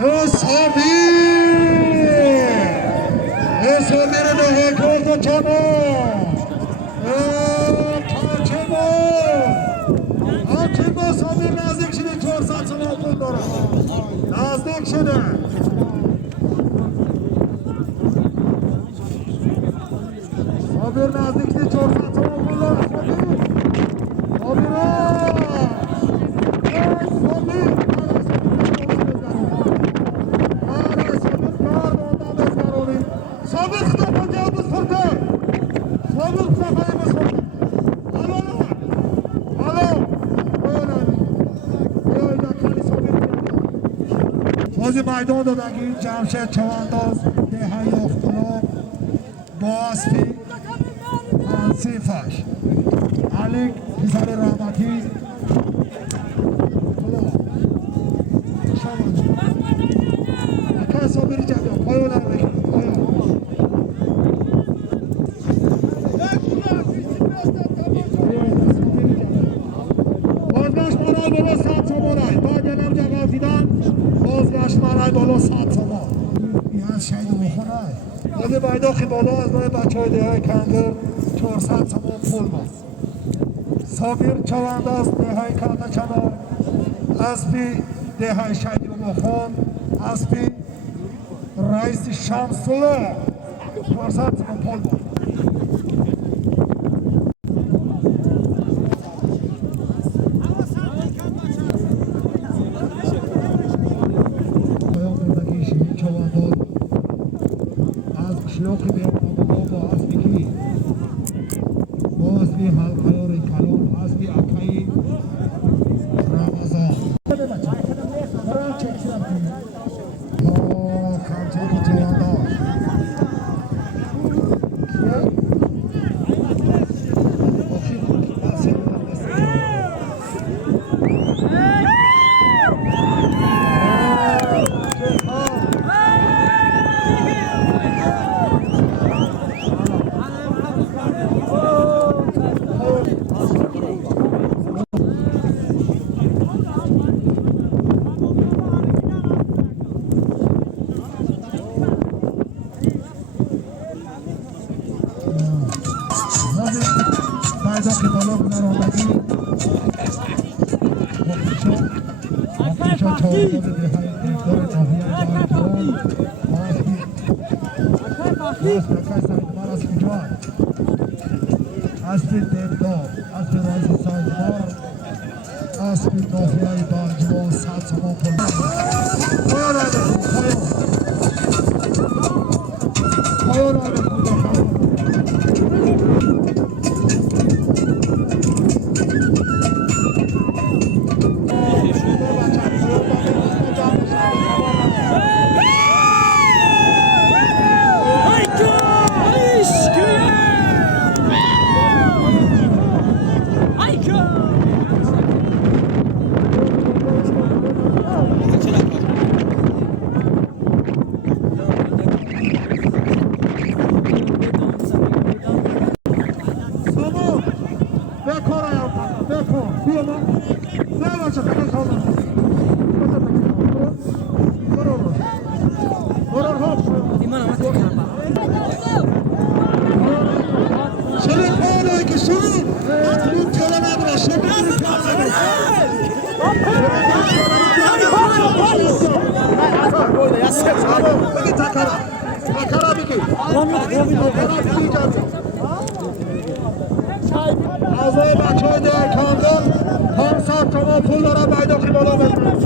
صابر ده کرد جمال تاچما صابر نزدیک شده 400 تومان پول داره نزدیک شده صابر نزدیک شده 400 تومان پول داره بازی میدان دادگی جمشید چوانداز دهی اختلاف با اسبی منصیفش علی پسر رحمتی اکا صابری جمعه پایون هم بگید بازگشت مانای بالا 100 تومانای باید نم جگه دیدن بازگشت مانای بالا 100 تومان این از شهید بخونه بازی بایداخی بالا از نوع بچه های ده های کنگر 400 تومان پول ماست صابر چوانداز ده های کارت چنار اسبی ده های شهید بخون اسبی رئیس شمسوله 400 تومان پول ماست شلوکی به با اسبی کی با اسبی حلقیاری کلون اسبی اکایی رمضان برای چکشم کمچه که جواندار بعضا که بالا بودن آمدی مخیشا چهارده ده های دیگدار ناحیه جان باز بکای سایدمار از کجان اسبی دیگدار اسبی رئیس سایدمار اسبی ناحیه بانجوان 100 تومان پول پایان آده پایان آده از بچه های ده کاندن 500 تومان پول دارن بایداخی بالا بگیرن